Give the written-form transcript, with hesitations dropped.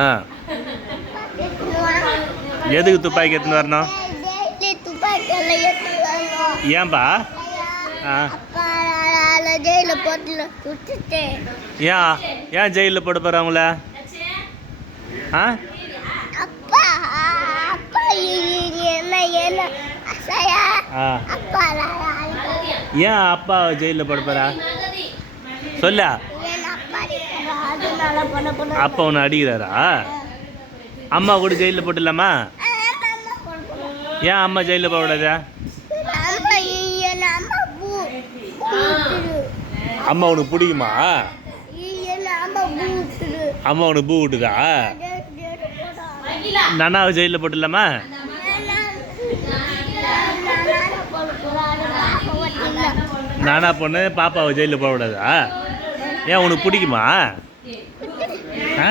ஆ எதுக்கு துப்பாக்கி எடுத்துன்னு வரணும்? ஏன்பா? ஆ ஏன் ஜெயிலில் போட்டு போகிற அவங்கள? ஆ ஏன் அப்பா ஜெயிலில் போட போகிறா சொல்ல? அப்பா ஒன்று அடிக்கிறாரா? அம்மா கூட ஜெயிலில் போட்டுடலாமா? ஏன் அம்மா ஜெயிலில் போகக்கூடாதா? அம்மா உனக்கு பிடிக்குமா? அம்மா உனக்கு பூ விட்டுதா? நானாவை ஜெயிலில் போட்டுடலாமா? நானா பொண்ணு பாப்பாவை ஜெயிலில் போகக்கூடாதா? ஏன் உனக்கு பிடிக்குமா? ஆ